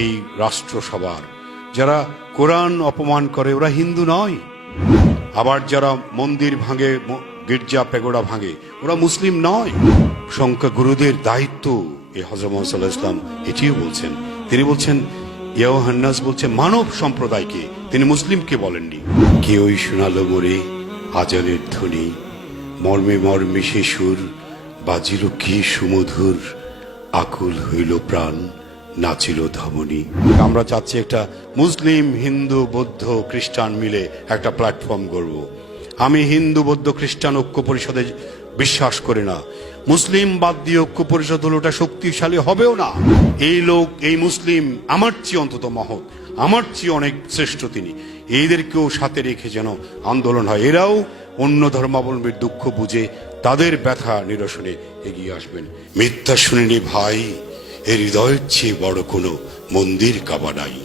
এই রাষ্ট্রসভার। যারা কোরআন অপমান করে ওরা হিন্দু নয়, আবার যারা মন্দির ভাঙে, গির্জা পেগোড়া ভাঙে, ওরা মুসলিম নয়। সংখ্যাগুরুদের দায়িত্ব এই হযরত মুহাম্মদ সাল্লাল্লাহু আলাইহি ওয়াসাল্লাম এটিও বলছেন। তিনি বলছেন ইউহান্নাস বলছে মানব সম্প্রদায়কে, তিনি মুসলিমকে বলেননি। কেউই শোনালো মোরে আজানের ধ্বনি, মর্মে মর্মে সে সুর বাজিল কি সুমধুর, আকুল হইল প্রাণ নাচিল ধমনী। আমরা চাচ্ছি একটা মুসলিম, হিন্দু, বৌদ্ধ, খ্রিস্টান মিলে একটা প্ল্যাটফর্ম করব। আমি হিন্দু, বৌদ্ধ, খ্রিস্টান ঐক্য পরিষদে বিশ্বাস করি না। মুসলিম বাদ দিয়ে ঐক্য পরিষদ হলো ওটা শক্তিশালী হবেও না। এই লোক, এই মুসলিম আমার চেয়ে অন্তত মহৎ, আমার চেয়ে অনেক শ্রেষ্ঠ তিনি, এইদেরকেও সাথে রেখে যেন আন্দোলন হয়। এরাও অন্য ধর্মাবলম্বীর দুঃখ বুঝে তাদের ব্যথা নিরসনে এগিয়ে আসবেন। মিথ্যা শুনিনি ভাই, এর হৃদয়ের চেয়ে বড় কোনো মন্দির কাবা নাই,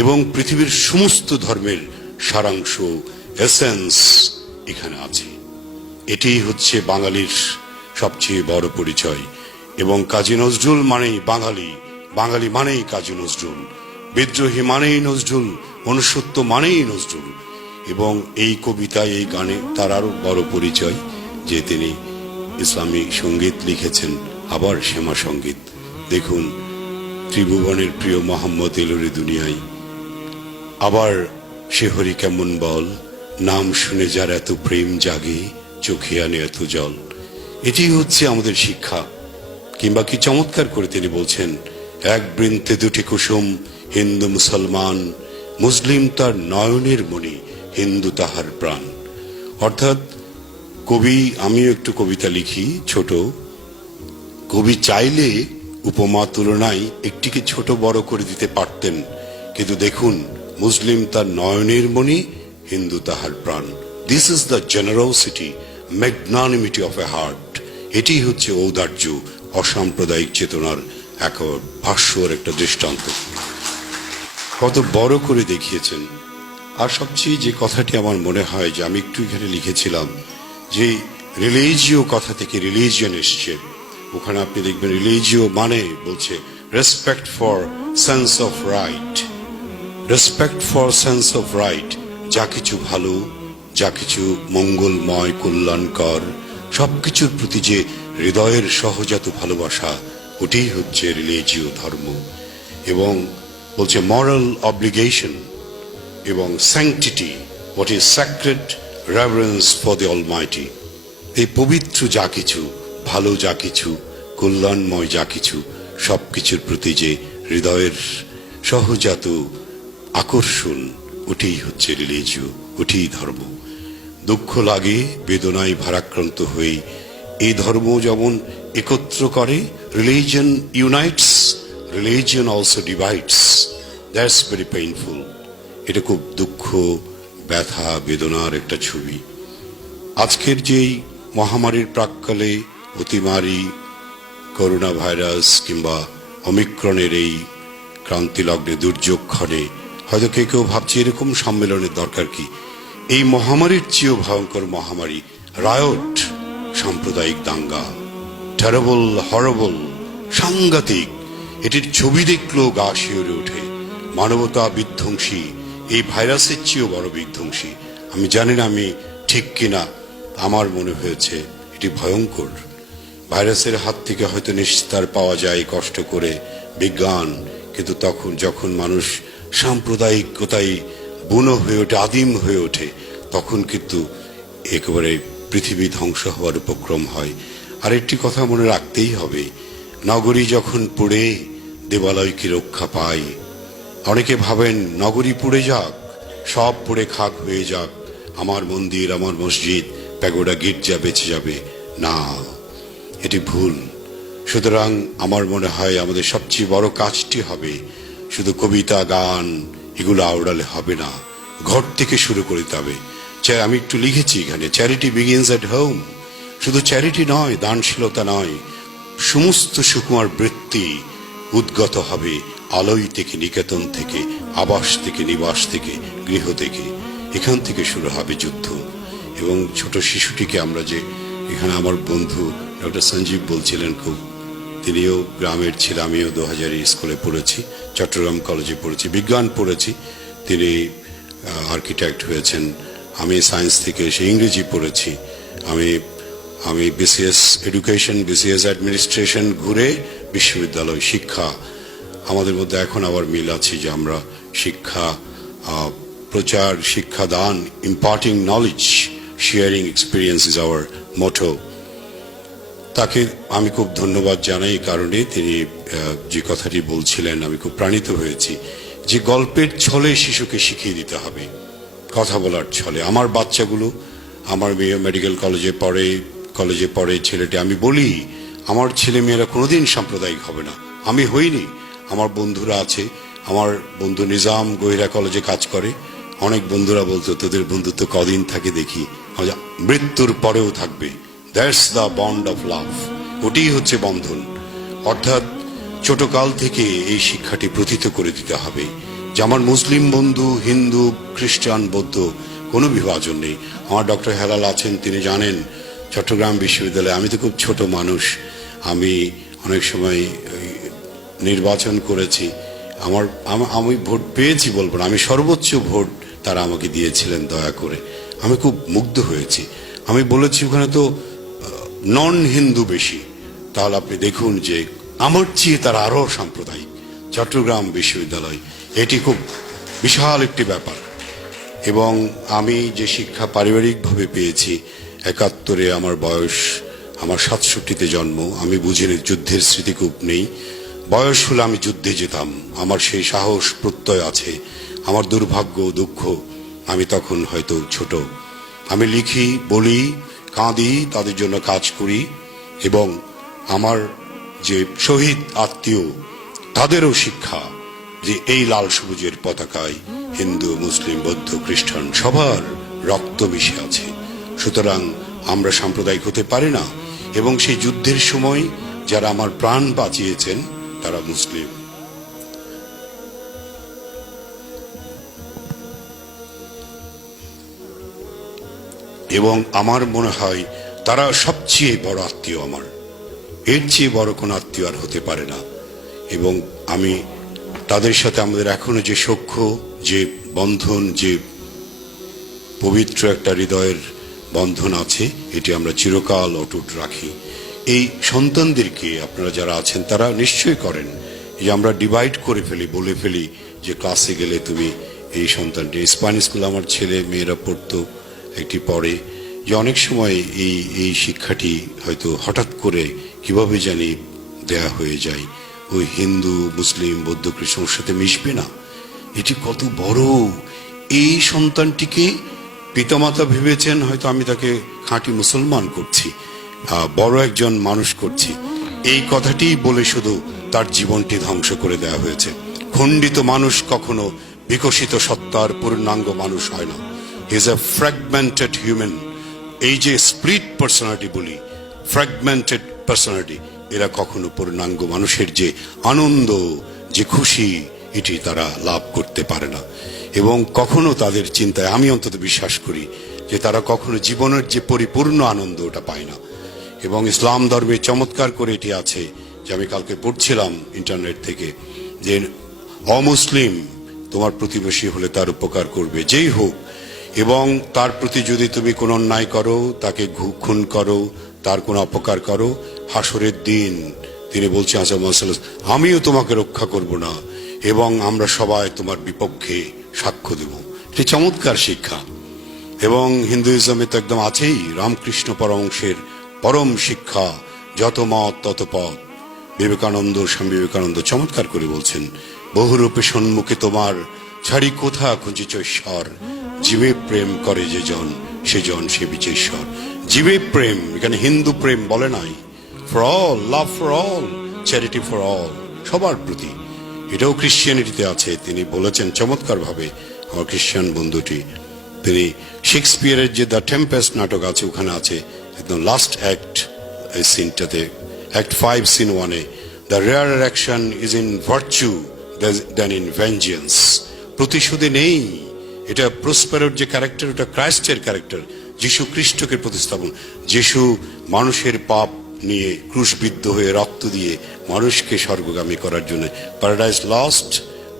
এবং পৃথিবীর সমস্ত ধর্মের সারাংশ, এসেন্স এখানে আছে। এটাই হচ্ছে বাঙালির সবচেয়ে বড় পরিচয়। এবং কাজী নজরুল মানেই বাঙালি, বাঙালি মানেই কাজী নজরুল, বিদ্রোহী মানেই নজরুল, মনুষ্যত্ব মানেই নজরুল। এবং এই কবিতায়, এই গানে তার আরো বড় পরিচয় যে তিনি ইসলামী সঙ্গীত লিখেছেন, আবার শ্যামা সঙ্গীত। দেখুন, ত্রিভুবনের প্রিয় মোহাম্মদ এলোরে দুনিয়ায়, আবার সে হরি কেমন বল, নাম শুনে যার এত প্রেম জাগে, চোখে আনে এত জল। এটি হচ্ছে আমাদের শিক্ষা। কিংবা কি চমৎকার করে তিনি বলছেন, এক বৃন্তে দুটি কুসুম, হিন্দু মুসলমান, মুসলিম তার নয়নের মণি, হিন্দু তাহার প্রাণ। অর্থাৎ কবি, আমিও একটু কবিতা লিখি ছোট, কবি চাইলে উপমা তুলনায় একটিকে ছোট বড় করে দিতে পারতেন, কিন্তু দেখুন, মুসলিম তার নয়নের মণি, হিন্দু তাহার প্রাণ। This is the generosity, magnanimity of a heart. এটি হচ্ছে ঔদার্য, অসাম্প্রদায়িক চেতনার এক ভাষ্যর একটা দৃষ্টান্ত। কত বড় করে দেখিয়েছেন। আর সবচেয়ে যে কথাটি আমার মনে হয় যে আমি একটু এখানে লিখেছিলাম যে রিলিজিও কথা থেকে রিলিজিয়ন এসছে। ওখানে আপনি দেখবেন রিলিজিও মানে বলছে respect for sense of right, respect for sense of right. যা কিছু ভালো, যা কিছু মঙ্গলময়, কল্যাণকর, সবকিছুর প্রতি যে হৃদয়ের সহজাত ভালোবাসা, ওটাই হচ্ছে রিলিজিও ধর্ম। এবং বলছে মরাল অব্লিগেশন এবং sanctity, what is sacred reverence for the Almighty. এই পবিত্র যা কিছু, ভালো যা কিছু, কল্যাণময় যা কিছু, সবকিছুর প্রতি যে হৃদয়ের সহজাত আকর্ষণ, ওটাই হচ্ছে রিলিজিও, ওটাই ধর্ম। দুঃখ লাগে, বেদনায় ভারাক্রান্ত হয়ে এই ধর্ম যেমন একত্র করে, religion ইউনাইটস, religion also divides. That's very painful. এটা খুব দুঃখ, ব্যথা, বেদনার একটা ছবি। আজকের যেই মহামারীর প্রাক্কালে, অতিমারী, করোনা ভাইরাস কিংবা অমিক্রণের এই ক্রান্তিলগ্নে দুর্যোগ ক্ষণে হয়তো কেউ কেউ ভাবছে এরকম সম্মেলনের দরকার কি। এই মহামারীর চেয়েও ভয়ঙ্কর মহামারী রায়ট, সাম্প্রদায়িক দাঙ্গা, টেরেবল, হরেবল, সাংঘাতিক। এটির ছবি দেখলেও গা শিউরে ওঠে। মানবতা বিধ্বংসী, এই ভাইরাসের চেয়েও বড় বিধ্বংসী। আমি জানি না আমি ঠিক কিনা, আমার মনে হয়েছে এটি ভয়ঙ্কর। ভাইরাসের হাত থেকে হয়তো নিস্তার পাওয়া যায় কষ্ট করে, বিজ্ঞান, কিন্তু তখন যখন মানুষ সাম্প্রদায়িকতায় বুনো হয়ে ওঠে, আদিম হয়ে ওঠে, তখন কিন্তু একেবারে পৃথিবী ধ্বংস হওয়ার উপক্রম হয়। আর একটি কথা মনে রাখতেই হবে, নগরী যখন পুড়ে দেবালয় কি রক্ষা পায়। অনেকে ভাবেন নগরী পুড়ে যাক, সব পুড়ে খাক হয়ে যাক, আমার মন্দির, আমার মসজিদ, প্যাগোডা, গির্জা বেঁচে যাবে। না, এটি ভুল। সুতরাং আমার মনে হয় আমাদের সবচেয়ে বড় কাজটি হবে, শুধু কবিতা, গান এগুলো আওড়ালে হবে না, ঘর থেকে শুরু করতে হবে। আমি একটু লিখেছি এখানে, চ্যারিটি বিগিনস এট হোম। শুধু চ্যারিটি নয়, দানশীলতা নয়, সমস্ত সুকুমার বৃত্তি উদ্গত হবে আলোয় থেকে, নিকেতন থেকে, আবাস থেকে, নিবাস থেকে, গৃহ থেকে। এখান থেকে শুরু হবে যুদ্ধ। এবং ছোট শিশুটিকে আমরা যে এখানে, আমার বন্ধু ডক্টর সঞ্জীব বলছিলেন, খুব তিনিও গ্রামের ছিলেন। আমিও 2000 স্কুলে পড়েছি, চট্টগ্রাম কলেজে পড়েছি, বিজ্ঞান পড়েছি। তিনি আর্কিটেক্ট হয়েছেন। আমি সায়েন্স থেকে এসে ইংরেজি পড়েছি। আমি বিসিএস এডুকেশন, বিসিএস অ্যাডমিনিস্ট্রেশন ঘুরে বিশ্ববিদ্যালয় শিক্ষা। আমাদের মধ্যে এখন আবার মিল আছে যে আমরা শিক্ষা প্রচার, শিক্ষাদান, imparting knowledge, sharing experience is our মোটো। তাকে আমি খুব ধন্যবাদ জানাই এই কারণে, তিনি যে কথাটি বলছিলেন আমি খুব প্রাণিত হয়েছি যে গল্পের ছলে শিশুকে শিখিয়ে দিতে হবে, কথা বলার ছলে। আমার বাচ্চাগুলো, আমার মেয়ে মেডিকেল কলেজে পড়ে ছেলেটি, আমি বলি আমার ছেলে মেয়েরা কোনোদিন সাম্প্রদায়িক হবে না। আমি হইনি, আমার বন্ধুরা আছে। আমার বন্ধু নিজাম গহিরা কলেজে কাজ করে। অনেক বন্ধুরা বলতো তোদের বন্ধুত্ব কদিন থাকে দেখি, মৃত্যুর পরেও থাকবে। That's the bond of love, ওটাই হচ্ছে বন্ধন। অর্থাৎ ছোটকাল থেকে এই শিক্ষাটি প্রথিত করে দিতে হবে যে আমার মুসলিম বন্ধু, হিন্দু, খ্রিস্টান, বৌদ্ধ কোনো বিভাজন নেই। আমার ডক্টর হেলাল আছেন, তিনি জানেন চট্টগ্রাম বিশ্ববিদ্যালয়ে আমি তো খুব ছোট মানুষ, আমি অনেক সময় নির্বাচন করেছি। আমি ভোট পেয়েছি বলবো না, আমি সর্বোচ্চ ভোট তারা আমাকে দিয়েছিলেন দয়া করে। আমি খুব মুগ্ধ হয়েছি। আমি বলেছি ওখানে তো নন হিন্দু বেশি, তাহলে আপনি দেখুন যে আমার চেয়ে তারা আরো সাম্প্রদায়িক। চট্টগ্রাম বিশ্ববিদ্যালয় এটি খুব বিশাল একটি ব্যাপার। এবং আমি যে শিক্ষা পারিবারিকভাবে পেয়েছি, 71-এ আমার বয়স, আমার 67-তে জন্ম, আমি বুঝিনি, যুদ্ধের স্মৃতি খুব নেই। বয়স হলে আমি যুদ্ধে যেতাম, আমার সেই সাহস প্রত্যয় আছে। আমার দুর্ভাগ্য, দুঃখ, আমি তখন হয়তো ছোট। আমি লিখি, বলি, কাঁদি, তাদের জন্য কাজ করি। এবং আমার যে শহীদ আত্মীয়, তাদেরও শিক্ষা যে এই লাল সবুজের পতাকায় হিন্দু, মুসলিম, বৌদ্ধ, খ্রিস্টান সবার রক্ত মিশে আছে। সুতরাং আমরা সাম্প্রদায়িক হতে পারি না। এবং সেই যুদ্ধের সময় যারা আমার প্রাণ বাঁচিয়েছেন তারা মুসলিম। এবং আমার মনে হয় তারা সবচেয়ে বড় আত্মীয় আমার, এর চেয়ে বড় কোন আত্মীয় আর হতে পারে না। এবং আমি তাদের সাথে আমাদের এখনো যে সখ্য, যে বন্ধন, যে পবিত্র একটা হৃদয়ের বন্ধন আছে, এটি আমরা চিরকাল অটুট রাখি। এই সন্তানদেরকে আপনারা যারা আছেন তারা নিশ্চয়ই করেন যে আমরা ডিভাইড করে ফেলি, বলে ফেলি যে ক্লাসে গেলে তুমি এই সন্তানটি, স্প্যানিশ স্কুলে আমার ছেলে মেয়েরা পড়তো, একটি পড়ে, যে অনেক সময় এই শিক্ষাটি হয়তো হঠাৎ করে কিভাবে জানি দেয়া হয়ে যায়, ওই হিন্দু, মুসলিম, বৌদ্ধ, খ্রিস্টানের সাথে মিশবে না। এটি কত বড়! এই সন্তানটিকে পিতামাতা ভেবেছেন হয়তো আমি তাকে খাঁটি মুসলমান করছি, বড় একজন মানুষ করছি, এই কথাটি বলে শুধু তার জীবনটি ধ্বংস করে দেওয়া হয়েছে। খণ্ডিত মানুষ কখনো বিকশিত সত্তার পূর্ণাঙ্গ মানুষ হয় না। Is a fragmented human. এই যে স্প্লিট পার্সোনালিটি বলি, ফ্র্যাগমেন্টেড পার্সোনালিটি, এরা কখনো পূর্ণাঙ্গ মানুষের যে আনন্দ, যে খুশি, এটি তারা লাভ করতে পারে না। এবং কখনো তাদের চিন্তায়, আমি অন্তত বিশ্বাস করি যে তারা কখনো জীবনের যে পরিপূর্ণ আনন্দ ওটা পায় না। এবং ইসলাম ধর্মে চমৎকার করে এটি আছে যে আমি কালকে পড়ছিলাম ইন্টারনেট থেকে, যে অমুসলিম তোমার প্রতিবেশী হলে তার উপকার করবে যেই হোক, এবং তার প্রতি যদি তুমি কোনো অন্যায় করো, তাকে খুন করো, তার কোনো অপকার করো, হাসরের দিন তিনি বলছেন আমিও তোমাকে রক্ষা করব না, এবং আমরা সবাই তোমার বিপক্ষে সাক্ষ্য দেব। এটি চমৎকার শিক্ষা। এবং হিন্দুইজমে তো একদম আছেই, রামকৃষ্ণ পরমহংসের পরম শিক্ষা, যত মত তত পথ। স্বামী বিবেকানন্দ চমৎকার করে বলছেন, বহুরূপে সম্মুখে তোমার ছাড়ি কোথা খুঁজিছ ঈশ্বর, জীবে প্রেম করে যে জন, সে জন সে বিচেশ্বর। জীবে প্রেম, এখানে হিন্দু প্রেম বলে নাই, for all, love for all, charity for all, সবার প্রতি। এটাও ক্রিশ্চিয়ানিটিতে আছে। তিনি বলেছেন চমৎকার ভাবে, আমার খ্রিস্টান বন্ধুটি, তিনি শেক্সপিয়ারের যে দ্য টেম্পেস্ট নাটক আছে ওখানে আছে একদম লাস্ট অ্যাক্ট, এই সিনটাতে, অ্যাক্ট 5 সিন 1-এ, the rare action is in virtue than in vengeance. প্রতিশোধে নেই, এটা প্রসপেরোর যে ক্যারেক্টার, ওটা ক্রাইস্টের ক্যারেক্টার, যিশু খ্রিস্টকে প্রতিস্থাপন। যিশু মানুষের পাপ নিয়ে ক্রুশবিদ্ধ হয়ে রক্ত দিয়ে মানুষকে স্বর্গগামী করার জন্য, প্যারাডাইস লস্ট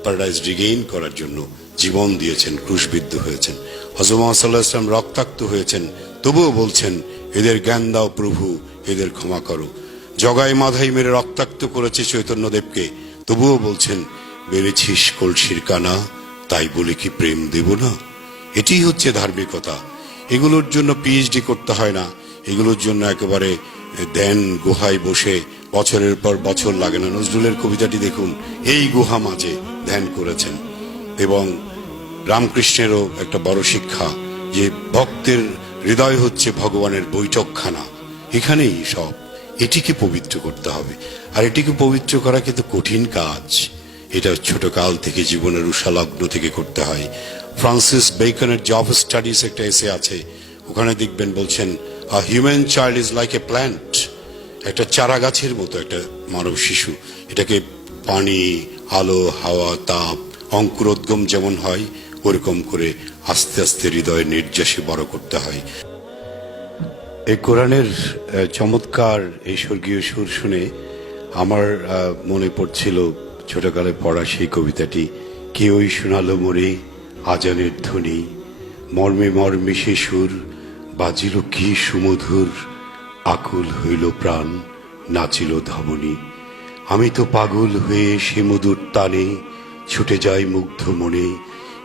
প্যারাডাইস রিগেইন করার জন্য জীবন দিয়েছেন, ক্রুশবিদ্ধ হয়েছেন। হযরত মুহাম্মদ সাল্লাল্লাহু আলাইহি ওয়াসাল্লাম রক্তাক্ত হয়েছেন, তবুও বলছেন এদের জ্ঞান দাও প্রভু, এদের ক্ষমা করো। জগাই মাধাই মেরে রক্তাক্ত করেছে চৈতন্যদেবকে, তবুও বলছেন বেড়েছিস কলসির কানা, তাই বলে কি প্রেম দেব না। এটি হচ্ছে ধার্মিকতা। এগুলোর জন্য পিএইচডি করতে হয় না, এগুলোর জন্য একেবারে ধ্যান গুহায় বসে বছরের পর বছর লাগে না। নজরুলের কবিতাটি দেখুন, এই গুহা মাঝে ধ্যান করেছেন। এবং রামকৃষ্ণেরও একটা বড় শিক্ষা যে ভক্তের হৃদয় হচ্ছে ভগবানের বৈঠকখানা, এখানেই সব। এটিকে পবিত্র করতে হবে, আর এটিকে পবিত্র করা কিন্তু কঠিন কাজ। এটা ছোট কাল থেকে জীবনের উষালগ্ন থেকে করতে হয়। ফ্রান্সিস বেকনের যে অফ স্টাডিজ একটা এসে আছে, ওখানে দেখবেন বলছেন আ human child is like a plant, একটা চারা গাছের মতো একটা মানব শিশু। এটাকে পানি, আলো, হাওয়া, তাপ, অঙ্কুরোদ্গম যেমন হয় ওরকম করে আস্তে আস্তে হৃদয়ে নির্যাসে বড় করতে হয়। এই কোরআনের চমৎকার এই স্বর্গীয় সুর শুনে আমার মনে পড়ছিল ছোটকালে পড়া সেই কবিতাটি, কেউই শোনালো মোরে আজানের ধ্বনি, মর্মে মর্মে সে সুর বাজিল কি সুমধুর, আকুল হইল প্রাণ নাচিল ধমনী, আমি তো পাগল হয়ে সে মধুর টানে ছুটে যাই মুগ্ধ মনে,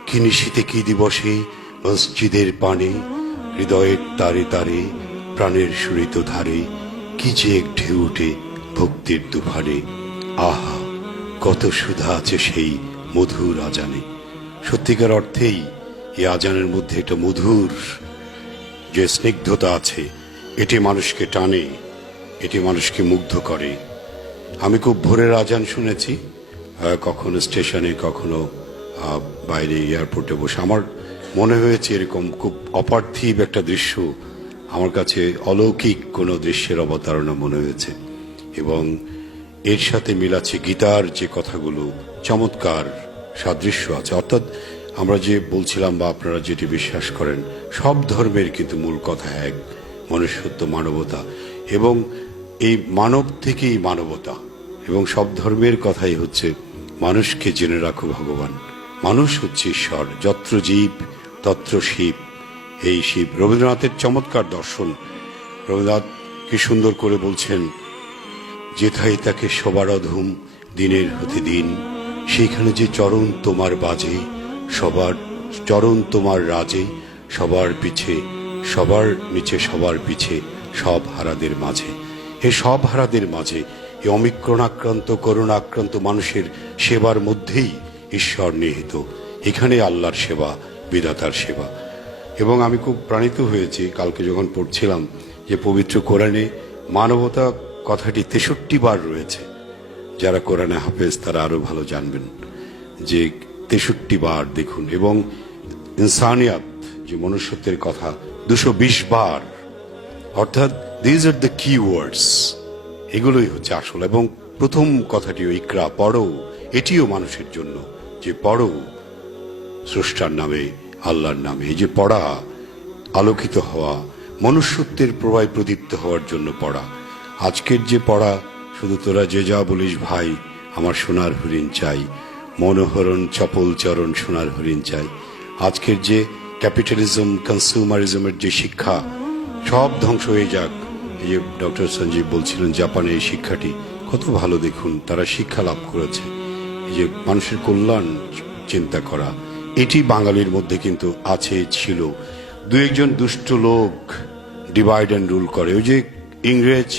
কি নিশীতে কি দিবসে মসজিদের পানে, হৃদয়ের তারে তারে প্রাণের সুরিত ধারে, কি যে এক ঢেউ উঠে ভক্তির দুভারে, আহা কত সুধা আছে সেই মধুর আজানে। সত্যিকার অর্থেই এই আজানের মধ্যে একটা মধুর যে স্নিগ্ধতা আছে, এটি মানুষকে টানে, এটি মানুষকে মুগ্ধ করে। আমি খুব ভোরের আজান শুনেছি, কখনো স্টেশনে, কখনো বাইরে এয়ারপোর্টে বসে। আমার মনে হয়েছে এরকম খুব অপার্থিব একটা দৃশ্য, আমার কাছে অলৌকিক কোনো দৃশ্যের অবতারণা মনে হয়েছে। এবং এর সাথে মিলাচ্ছে গীতার যে কথাগুলো, চমৎকার সাদৃশ্য আছে। অর্থাৎ আমরা যে বলছিলাম বা আপনারা যেটি বিশ্বাস করেন, সব ধর্মের কিন্তু মূল কথা এক, মনুষ্যত্ব, মানবতা। এবং এই মানব থেকেই মানবতা, এবং সব ধর্মের কথাই হচ্ছে মানুষকে জেনে রাখো ভগবান, মানুষ হচ্ছে ঈশ্বর, যত্র জীব তত্র শিব। এই শিব রবীন্দ্রনাথের চমৎকার দর্শন। রবীন্দ্রনাথ কি সুন্দর করে বলছেন, যেথায় তাকে সবার অধম দিনের হতে দিন, সেখানে যে চরণ তোমার বাজে, সবার চরণ তোমার রাজে, সবার পিছে সবার নিচে সবার পিছে, সব হারাদের মাঝে। এ সব হারাদের মাঝে এই অমিক্রণ আক্রান্ত করোনা আক্রান্ত মানুষের সেবার মধ্যেই ঈশ্বর নিহিত। এখানে আল্লাহর সেবা, বিধাতার সেবা। এবং আমি খুব প্রাণিত হয়েছি কালকে যখন পড়ছিলাম যে পবিত্র কোরআনে মানবতা কথাটি 63 বার রয়েছে। যারা কোরআনে হাফেজ তারা আরো ভালো জানবেন যে 63 বার দেখুন। এবং ইনসানিয়াত যে মনুষ্যত্বের কথা 220 বার। অর্থাৎ দিজ আর দ্য কি ওয়ার্ডস, এগুলোই হচ্ছে আসল। এবং প্রথম কথাটিও ইকরা, পড়ো, এটিও মানুষের জন্য, যে পড়ো স্রষ্টার নামে, আল্লাহর নামে। এই যে পড়া, আলোকিত হওয়া, মনুষ্যত্বের প্রভায় প্রদীপ্ত হওয়ার জন্য পড়া। আজকের যে পড়া, শুধু তোরা যে যা বলিস ভাই, আমার সোনার হরিণ চাই, মনোহরণ চপল চরণ সোনার হরিণ চাই। আজকের যে ক্যাপিটালিজম, কনজিউমারিজমের যে শিক্ষা, সব ধ্বংস হয়ে যাক। এই যে ডক্টর সঞ্জীব বলছিলেন জাপানে এই শিক্ষাটি কত ভালো, দেখুন তারা শিক্ষা লাভ করেছে। এই যে মানুষের কল্যাণ চিন্তা করা, এটি বাঙালির মধ্যে কিন্তু আছে, ছিল। দু একজন দুষ্ট লোক ডিভাইড অ্যান্ড রুল করে। ওই যে ইংরেজ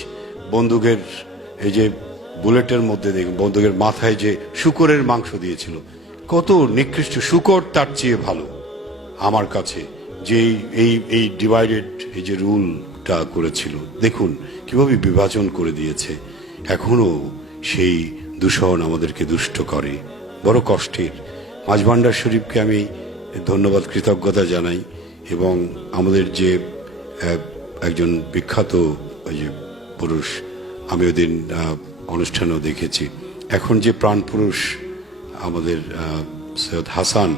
বন্দুকের এই যে বুলেটের মধ্যে দেখুন, বন্দুকের মাথায় যে শূকরের মাংস দিয়েছিল, কত নিকৃষ্ট। শূকর তার চেয়ে ভালো আমার কাছে, যে এই ডিভাইডেড এই যে রুলটা করেছিল, দেখুন কিভাবে বিভাজন করে দিয়েছে। এখনো সেই দূষণ আমাদেরকে দুষ্ট করে, বড় কষ্টের। মাঝভান্ডার শরীফকে আমি ধন্যবাদ, কৃতজ্ঞতা জানাই। এবং আমাদের যে একজন বিখ্যাত ওই যে পুরুষ, আমি ওদিন অনুষ্ঠানেও দেখেছি, এখন যে প্রাণ পুরুষ আমাদের সৈয়দ হাসান,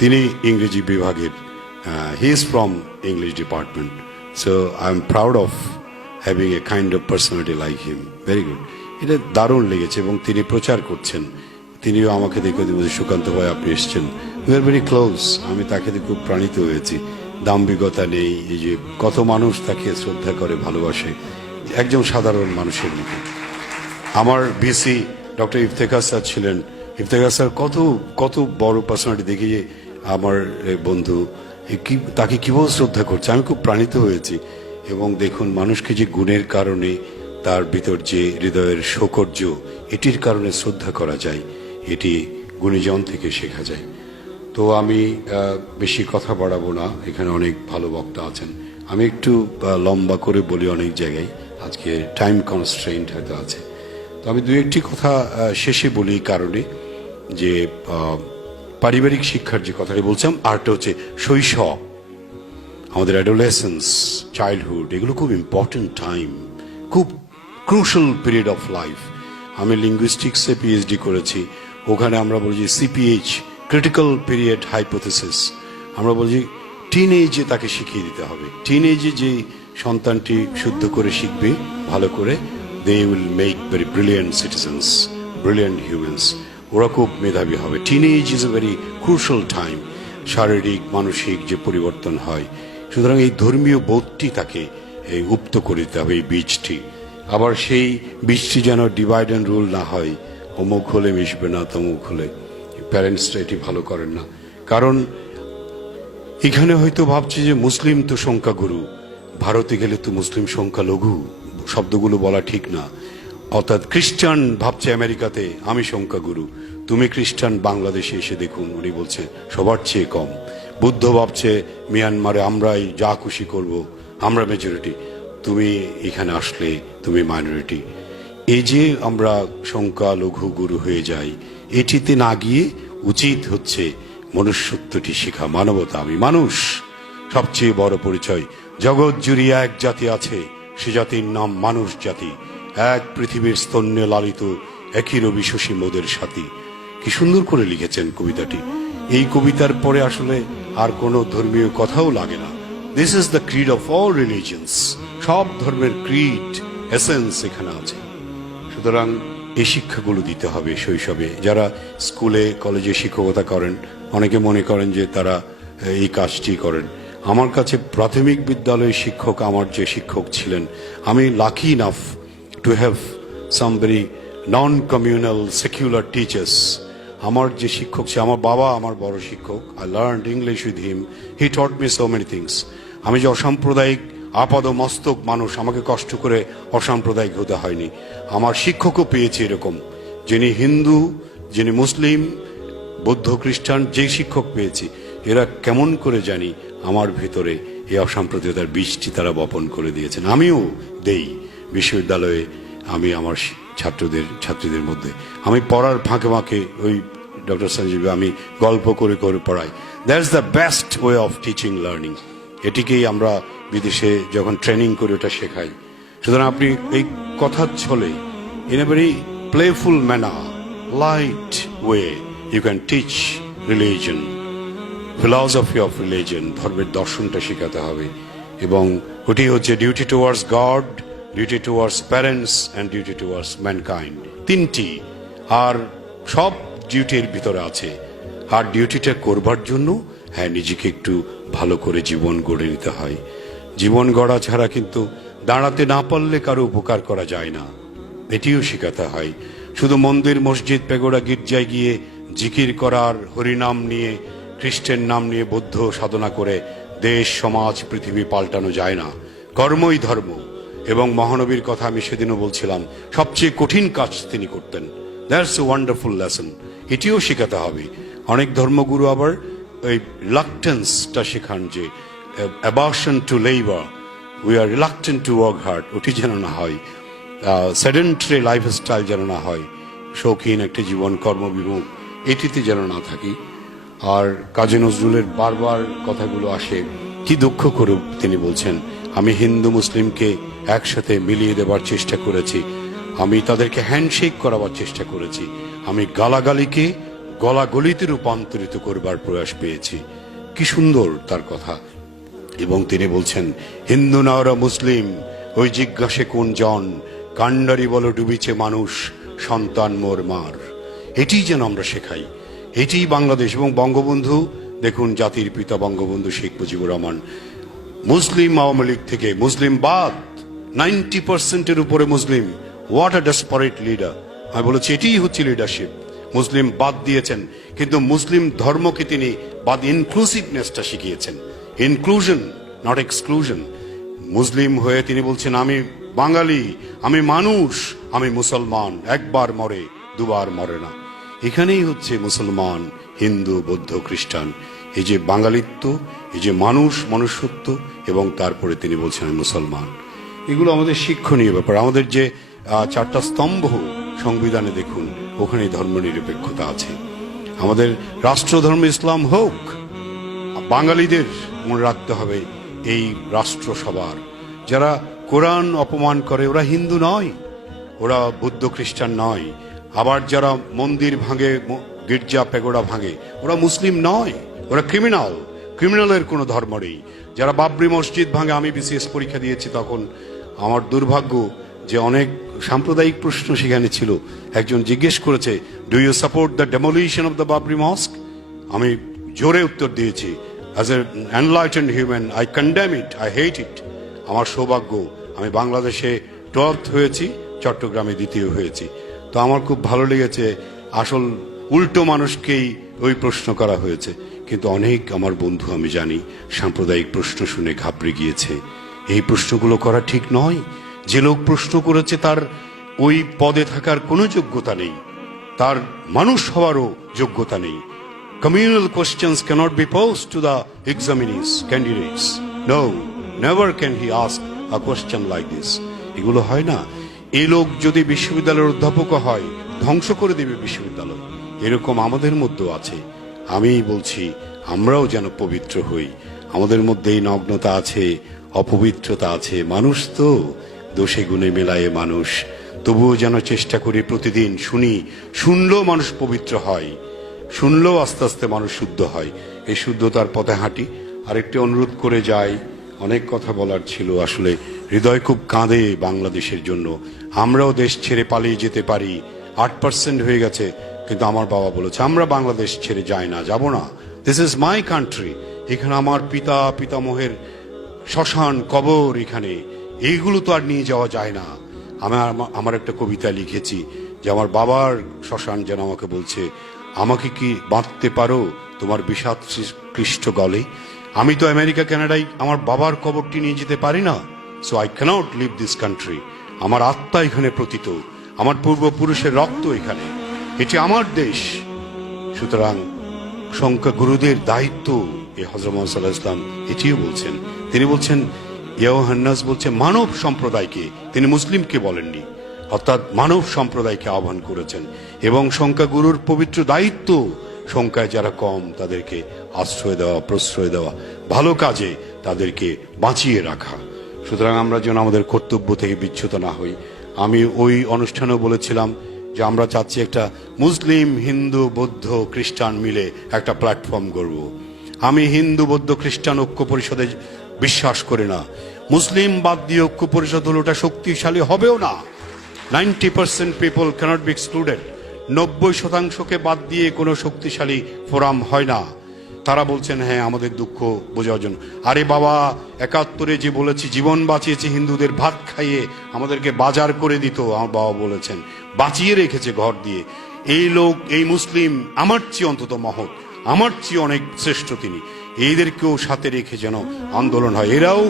তিনি ইংরেজি বিভাগের, he is from English department. So I am proud of having a kind of personality like him, very good. এটা দারুণ লেগেছে এবং তিনি প্রচার করছেন। তিনিও আমাকে দেখে বলছেন, সুকান্ত ভাই আপনি এসছেন, উই আর ভেরি ক্লোজ। আমি তাকে দেখে খুব প্রাণিত হয়েছি। দাম্ভিকতা নেই, এই যে কত মানুষ তাকে শ্রদ্ধা করে ভালোবাসে, একজন সাধারণ মানুষের মতো। আমার বিসি ডক্টর ইফতেখার স্যার ছিলেন। ইফতেখার স্যার কত কত বড় পার্সোনালিটি, দেখি যে আমার বন্ধু তাকে কিভাবে শ্রদ্ধা করছে, আমি খুব প্রাণিত হয়েছি। এবং দেখুন, মানুষকে যে গুণের কারণে তার ভিতর যে হৃদয়ের সৌকর্য, এটির কারণে শ্রদ্ধা করা যায়, এটি গুণীজন থেকে শেখা যায়। তো আমি বেশি কথা বাড়াবো না, এখানে অনেক ভালো বক্তা আছেন। আমি একটু লম্বা করে বলি অনেক জায়গায়, আজকে টাইম কনস্ট্রেইন্ট হয়তো আছে। তো আমি দু একটি কথা শেষে বলি, কারণে যে পারিবারিক শিক্ষার যে কথাটি বলছিলাম, আরটা হচ্ছে শৈশব, আমাদের অ্যাডোলেসেন্স, চাইল্ডহুড, এগুলো খুব ইম্পর্টেন্ট টাইম, খুব ক্রুশাল পিরিয়ড অফ লাইফ। আমি লিঙ্গুইস্টিক্সে পিএইচডি করেছি, ওখানে আমরা বলছি সিপিএইচ, ক্রিটিক্যাল পিরিয়ড হাইপোথেসিস। আমরা বলছি টিন এজে তাকে শিখিয়ে দিতে হবে। টিন এজে যে সন্তানটি শুদ্ধ করে শিখবে ভালো করে, they will make very brilliant citizens, brilliant humans, ওরা খুব মেধাবী হবে। Teen age is a very crucial time, শারীরিক মানসিক যে পরিবর্তন হয়। সুতরাং এই ধর্মীয় বোধটি তাকে উপ্ত করে দিতে হবে, এই বীজটি। আবার সেই বীজটি যেন ডিভাইড অ্যান্ড রুল না হয়, অমুক হলে মিশবে না, তমুক হলে। প্যারেন্টসরা এটি ভালো করেন না, কারণ এখানে হয়তো ভাবছে যে মুসলিম তো সংখ্যাগুরু, ভারতে গেলে তো মুসলিম সংখ্যালঘু, শব্দগুলো বলা ঠিক না। অর্থাৎ খ্রিস্টান ভাবছে আমেরিকাতে আমি সংখ্যাগুরু, তুমি খ্রিস্টান বাংলাদেশে এসে দেখুন, উনি বলছে সবার চেয়ে কম। বুদ্ধ ভাবছে মিয়ানমারে আমরাই যা খুশি করব, আমরা মেজরিটি, তুমি এখানে আসলে তুমি মাইনরিটি। এই যে আমরা সংখ্যালঘু গুরু হয়ে যাই, এটিতে না গিয়ে উচিত হচ্ছে মনুষ্যত্বটি শেখা, মানবতা। আমি মানুষ, সবচেয়ে বড় পরিচয়। জগৎ জুড়ে এক জাতি আছে, সে জাতির নাম মানুষ জাতি। এক পৃথিবীর স্তন্যে লালিত, একই রবি শশী মোদের সাথী। কি সুন্দর করে লিখেছেন কবিতাটি। এই কবিতার পরে আসলে আর কোনো ধর্মীয় কথাও লাগে না। This is the Creed of all religions, সব ধর্মের ক্রিড এসেন্স এখানে আছে। সুতরাং এই শিক্ষাগুলো দিতে হবে শৈশবে। যারা স্কুলে কলেজে শিক্ষকতা করেন, অনেকে মনে করেন যে তারা এই কাজটি করেন। আমার কাছে প্রাথমিক বিদ্যালয়ের শিক্ষক, আমার যে শিক্ষক ছিলেন, আমি lucky enough to have some very non communal secular teachers. আমার যে শিক্ষক ছিল, আমার বাবা আমার বড় শিক্ষক। I learned English with him, he taught me so many things. আমি যে অসাম্প্রদায়িক আপাদ মস্তক মানুষ, আমাকে কষ্ট করে অসাম্প্রদায়িক হতে হয়নি। আমার শিক্ষকও পেয়েছি এরকম, যিনি হিন্দু, যিনি মুসলিম, বৌদ্ধ, খ্রিস্টান, যে শিক্ষক পেয়েছি, এরা কেমন করে জানি আমার ভেতরে এই অসাম্প্রদায়িকতার বীজটি তারা বপন করে দিয়েছেন। আমিও দেই বিশ্ববিদ্যালয়ে, আমি আমার ছাত্রীদের মধ্যে আমি পড়ার ফাঁকে ফাঁকে ওই ডক্টর সঞ্জীব, আমি গল্প করে করে পড়াই। That's the best way of teaching learning. এটিকেই আমরা বিদেশে যখন ট্রেনিং করি ওটা শেখাই। সুতরাং আপনি এই কথা ছলে, in a very playful manner, light way, you can teach religion, philosophy of religion, ধর্মের দর্শনটা শেখাতে হবে। এবং ওটি হচ্ছে duty towards God, duty towards parents and duty towards mankind. তিনটি, আর সব ডিউটির ভিতরে আছে। আর ডিউটিটা করবার জন্য হ্যাঁ, নিজেকে একটু ভালো করে জীবন গড়ে নিতে হয়। জীবন গড়া ছাড়া কিন্তু দাঁড়াতে না পারলে কারো উপকার করা যায় না, এটিও শেখাতে হয়। শুধু মন্দির, মসজিদ, পেগোড়া, গির্জায় গিয়ে জিকির করার, হরিনাম নিয়ে, খ্রিস্টের নাম নিয়ে বৌদ্ধ সাধনা করে দেশ, সমাজ, পৃথিবী পাল্টানো যায় না। কর্মই ধর্ম। এবং মহানবীর কথা আমি সেদিনও বলছিলাম, সবচেয়ে কঠিন কাজ তিনি করতেন। That's a wonderful lesson. এটিও শেখাতে হবে। অনেক ধর্মগুরু আবার ওই রিলাক্টেন্সটা শেখান, যে aversion to labour, we are reluctant to work hard, ওটি যেন না হয়। সেডেন্টারি লাইফস্টাইল যেন না হয়, শৌখিন একটি জীবন, কর্মবিমুখ, এটিতে যেন না থাকি। আর কাজী নজরুলের বারবার কথাগুলো আসে, কি দুঃখ করে তিনি বলছেন, আমি হিন্দু মুসলিমকে একসাথে মিলিয়ে দেবার চেষ্টা করেছি, আমি তাদেরকে হ্যান্ডশেক করাবার চেষ্টা করেছি, আমি গালাগালিকে গলাগলিতে রূপান্তরিত করবার প্রয়াস পেয়েছি। কি সুন্দর তার কথা। এবং তিনি বলছেন, হিন্দু না ওরা মুসলিম, ওই জিজ্ঞাসে কোন জন, কান্ডারি বল ডুবিছে মানুষ, সন্তান মোর মার। এটি যেন আমরা শেখাই, এটি বাংলাদেশ। এবং বঙ্গবন্ধু দেখুন, জাতির পিতা বঙ্গবন্ধু শেখ মুজিবুর রহমান মুসলিম আওয়ামী লীগ থেকে মুসলিম বাদ, 90% উপরে মুসলিম। What a desperate leader. আমি বলেছি এটিই হচ্ছে লিডারশিপ। মুসলিম বাদ দিয়েছেন, কিন্তু মুসলিম ধর্মকে তিনি বাদ, ইনক্লুসিভনেসটা শিখিয়েছেন। Inclusion, not exclusion. মুসলিম হয়ে তিনি বলছেন আমি বাঙালি, আমি মানুষ, আমি মুসলমান, একবার মরে দুবার মরে না। এখানেই হচ্ছে মুসলমান, হিন্দু, বৌদ্ধ, খ্রিস্টান, এই যে বাঙালিত্ব, এই যে মানুষ, মনুষ্যত্ব, এবং তারপরে তিনি বলছেন আমি মুসলমান। এগুলো আমাদের শিক্ষণীয় ব্যাপার। আমাদের যে 4টা স্তম্ভ সংবিধানে দেখুন, ওখানে ধর্মনিরপেক্ষতা আছে। আমাদের রাষ্ট্রধর্ম ইসলাম হোক, বাঙালিদের মনে রাখতে হবে এই রাষ্ট্র সবার। যারা কোরআন অপমান করে ওরা হিন্দু নয়, ওরা বুদ্ধ খ্রিস্টান নয়। আবার যারা মন্দির ভাঙে, গির্জা পেগোড়া ভাঙে, ওরা মুসলিম নয়, ওরা ক্রিমিনাল। ক্রিমিনালের কোনো ধর্ম নেই। যারা বাবরি মসজিদ ভাঙে, আমি বিসিএস পরীক্ষা দিয়েছি তখন, আমার দুর্ভাগ্য যে অনেক সাম্প্রদায়িক প্রশ্ন সেখানে ছিল। একজন জিজ্ঞেস করেছে, do you support the demolition of the Babri mosque? আমি জোরে উত্তর দিয়েছি, as a enlightened human I condemn it, I hate it. আমার সৌভাগ্য আমি বাংলাদেশে 12th হয়েছি, চট্টগ্রামে 2য় হয়েছি। তো আমার খুব ভালো লেগেছে, আসল উল্টো মানুষকেই ওই প্রশ্ন করা হয়েছে। কিন্তু অনেক আমার বন্ধু আমি জানি সাম্প্রদায়িক প্রশ্ন শুনে ঘাবড়ে গিয়েছে। এই প্রশ্নগুলো করা ঠিক নয়। যে লোক প্রশ্ন করেছে তার ওই পদে থাকার কোনো যোগ্যতা নেই, তার মানুষ হওয়ারও যোগ্যতা নেই। Communal questions cannot be posed to the examinees, candidates. No, never can he ask a question like this. এগুলো হয় না। এই লোক যদি বিশ্ববিদ্যালয়ের অধ্যাপক হয়, ধ্বংস করে দেবে বিশ্ববিদ্যালয়। এরকম আমাদের মধ্যেও আছে। আমি বলছি আমরাও যেন পবিত্র হই। আমাদের মধ্যে এই নগ্নতা আছে, অপবিত্রতা আছে। মানুষ তো দোষে গুণে মেলায় মানুষ। তবুও যেন চেষ্টা করি প্রতিদিন, শুনলেও মানুষ পবিত্র হয়, শুনলেও আস্তে আস্তে মানুষ শুদ্ধ হয়। এই শুদ্ধতার পথে হাঁটি। আরেকটি অনুরোধ করে যাই, অনেক কথা বলার ছিল। আসলে হৃদয় খুব কাঁদে বাংলাদেশের জন্য। আমরাও দেশ ছেড়ে পালিয়ে যেতে পারি, 8% হয়ে গেছে, কিন্তু আমার বাবা বলেছে আমরা বাংলাদেশ ছেড়ে যাই না, যাব না। This is my country. এখানে আমার পিতামহের শ্মশান, কবর, এখানে এইগুলো তো আর নিয়ে যাওয়া যায় না। আমার একটা কবিতা লিখেছি যে আমার বাবার শ্মশান যেন আমাকে বলছে, আমাকে কি বাঁধতে পারো তোমার বিষাদ ক্লিষ্ট গলে? আমি তো আমেরিকা, কানাডায় আমার বাবার কবরটি নিয়ে যেতে পারি না। So I can't leave this country. আমার আত্মা এখানে প্রতীত, আমার পূর্বপুরুষের রক্ত এখানে, এটি আমার দেশ। সুতরাং সংখ্যা গুরুদের দায়িত্ব, এই হযরত মুহাম্মদ সাল্লাল্লাহু আলাইহি ওয়াসাল্লাম এটিও বলছেন। তিনি বলছেন ইউহান্নাস বলছে মানব সম্প্রদায়কে, তিনি মুসলিমকে বলেননি, অর্থাৎ মানব সম্প্রদায়কে আহ্বান করেছেন। এবং সংখ্যাগুরুর পবিত্র দায়িত্ব সংখ্যায় যারা কম তাদেরকে আশ্রয় দেওয়া, প্রশ্রয় দেওয়া, ভালো কাজে তাদেরকে বাঁচিয়ে রাখা। সুতরাং আমরা যেন আমাদের কর্তব্য থেকে বিচ্যুত না হই। আমি ওই অনুষ্ঠানেও বলেছিলাম যে আমরা চাচ্ছি একটা মুসলিম, হিন্দু, বৌদ্ধ, খ্রিস্টান মিলে একটা প্ল্যাটফর্ম গড়ব। আমি হিন্দু, বৌদ্ধ, খ্রিস্টান ঐক্য পরিষদে বিশ্বাস করি না। মুসলিম বাদ দিয়ে ঐক্য পরিষদ হলে ওটা শক্তিশালী হবেও না। 90% পিপল ক্যানট বি এক্সক্লুডেড। 90%কে বাদ দিয়ে কোনো শক্তিশালী ফোরাম হয় না। তারা বলছেন হ্যাঁ আমাদের দুঃখ বোঝার জন্য। আরে বাবা, 71-এ যে বলেছি জীবন বাঁচিয়েছি, হিন্দুদের ভাত খাইয়ে আমাদেরকে বাজার করে দিত, আমার বাবা বলেছেন, বাঁচিয়ে রেখেছে ঘর দিয়ে। এই লোক, এই মুসলিম আমার চেয়ে অন্তত মহৎ, আমার চেয়ে অনেক শ্রেষ্ঠ তিনি। এইদেরকেও সাথে রেখে যেন আন্দোলন হয়। এরাও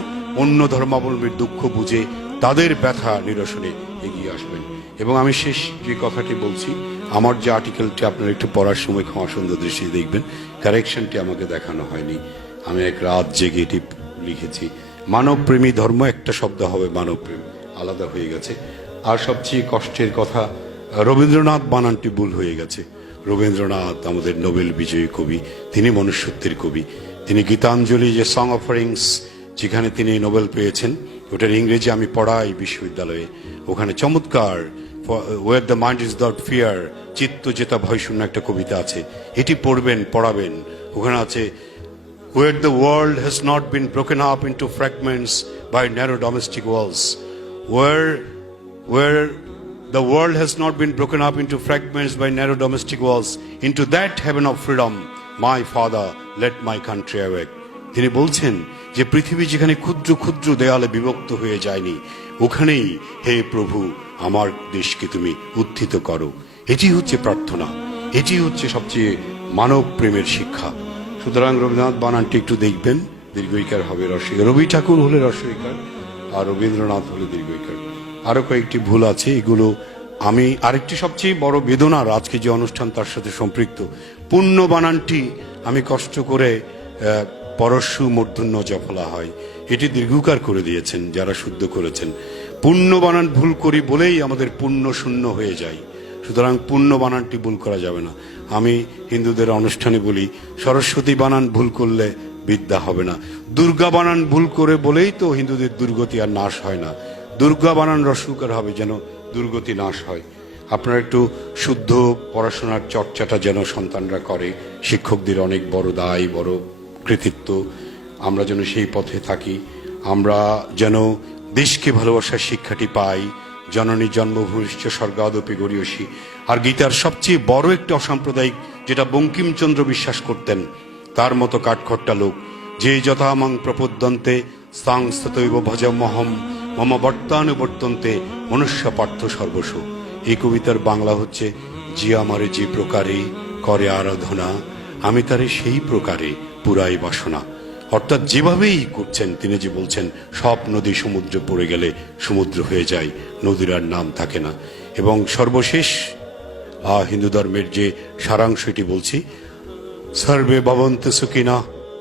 অন্য ধর্মাবলম্বীর দুঃখ বুঝে তাদের ব্যথা নিরসনে এগিয়ে আসবেন। এবং আমি শেষ যে কথাটি বলছি, আমার যে আর্টিকেলটি আপনারা একটু পড়ার সময় ক্ষমা সুন্দর দৃষ্টিতে দেখবেন, কারেকশনটি আমাকে দেখানো হয়নি। আমি এক রাত জেগে এটি লিখেছি। মানবপ্রেমী ধর্ম, একটা শব্দ হবে মানবপ্রেম, আলাদা হয়ে গেছে। আর সবচেয়ে কষ্টের কথা, রবীন্দ্রনাথ বানানটি ভুল হয়ে গেছে। রবীন্দ্রনাথ আমাদের নোবেল বিজয়ী কবি, তিনি মনুষ্যত্বের কবি। তিনি গীতাঞ্জলি, যে সং অফারিংস, যেখানে তিনি নোবেল পেয়েছেন, ওটার ইংরেজি আমি পড়াই বিশ্ববিদ্যালয়ে। ওখানে চমৎকার where the mind is without fear, চিত্ত জেতা ভয় শূন্য একটা কবিতা আছে। এটি পড়বেন, পড়াবেন। ওখানে আছে where the world has not been broken up into fragments by narrow domestic walls, where where the world has not been broken up into fragments by narrow domestic walls, into that heaven of freedom, my Father, let my country awake. তিনি বলছেন যে পৃথিবী যেখানে ক্ষুদ্র ক্ষুদ্র দেয়ালে বিভক্ত হয়ে যায়নি, ওখানেই হে প্রভু আমার দেশকে তুমি উত্থিত করো। এটি হচ্ছে প্রার্থনা, এটি হচ্ছে সবচেয়ে মানব প্রেমের শিক্ষা। সুতরাং রবীন্দ্রনাথ বানানটি একটু দেখবেন, দীর্ঘইকার হবে রস্বইকার। রবি ঠাকুর হলে রস্বইকার, আর রবীন্দ্রনাথ হলে দীর্ঘইকার। আরো কয়েকটি ভুল আছে, এগুলো আমি আরেকটি সবচেয়ে বড় বেদনার আজকে যে অনুষ্ঠান তার সাথে সম্পৃক্ত, পুণ্য বানানটি আমি কষ্ট করে পরশু মূর্ধন্য জফলা হয়, এটি দীর্ঘকার করে দিয়েছেন যারা শুদ্ধ করেছেন। পুণ্য বানান ভুল করি বলেই আমাদের পুণ্য শূন্য হয়ে যায়, সুতরাং পুণ্য বানানটি ভুল করা যাবে না। আমি হিন্দুদের অনুষ্ঠানে বলি, সরস্বতী বানান ভুল করলে বিদ্যা হবে না। দুর্গা বানান ভুল করে বলেই তো হিন্দুদের দুর্গতি আর নাশ হয় না। দুর্গা বানান রস্বইকার হবে যেন দুর্গতি নাশ হয়। আপনারা একটু শুদ্ধ পড়াশোনার চর্চাটা যেন সন্তানরা করে, শিক্ষকদের অনেক বড় দায়, বড় কৃতিত্ব, আমরা যেন সেই পথে থাকি, আমরা যেন দেশকে ভালোবাসার শিক্ষাটি পাই। জননী জন্মভূমিশ্চ স্বর্গাদপি গরীয়সী। আর গীতার সবচেয়ে বড় একটি অসাম্প্রদায়িক, যেটা বঙ্কিমচন্দ্র বিশ্বাস করতেন, তার মতো কাঠখট্টা লোক, যে যথামাং প্রপদ্যন্তে সাং স্ততৈব ভজমহম মম বর্তানুবর্তন্তে মনুষ্য পার্থ সর্বস্ব। এই কবিতার বাংলা হচ্ছে, যে আমারে যে প্রকারে করে আরাধনা, আমি তারে সেই প্রকারে পুরাই বাসনা। অর্থাৎ যেভাবেই করছেন তিনি, যে বলছেন সব নদী সমুদ্রে পড়ে গেলে সমুদ্র হয়ে যায়, নদীর আর নাম থাকে না। এবং সর্বশেষ হিন্দু ধর্মের যে সারাংশ এটি বলছি, সর্বে ভবন্তু সুখিনা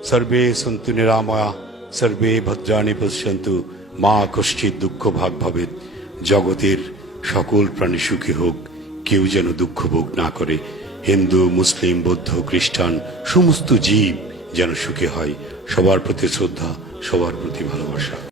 সর্বে সন্তু নিরাময়া সর্বে ভদ্রাণি পশ্যন্তু মা কশ্চিৎ দুঃখ ভাগ ভবেৎ। জগতের সকল প্রাণী সুখী হোক, কেউ যেন দুঃখ ভোগ না করে। হিন্দু, মুসলিম, বৌদ্ধ, খ্রিস্টান সমস্ত জীব যেন সুখী হয়। সবার প্রতি শ্রদ্ধা, সবার প্রতি ভালোবাসা।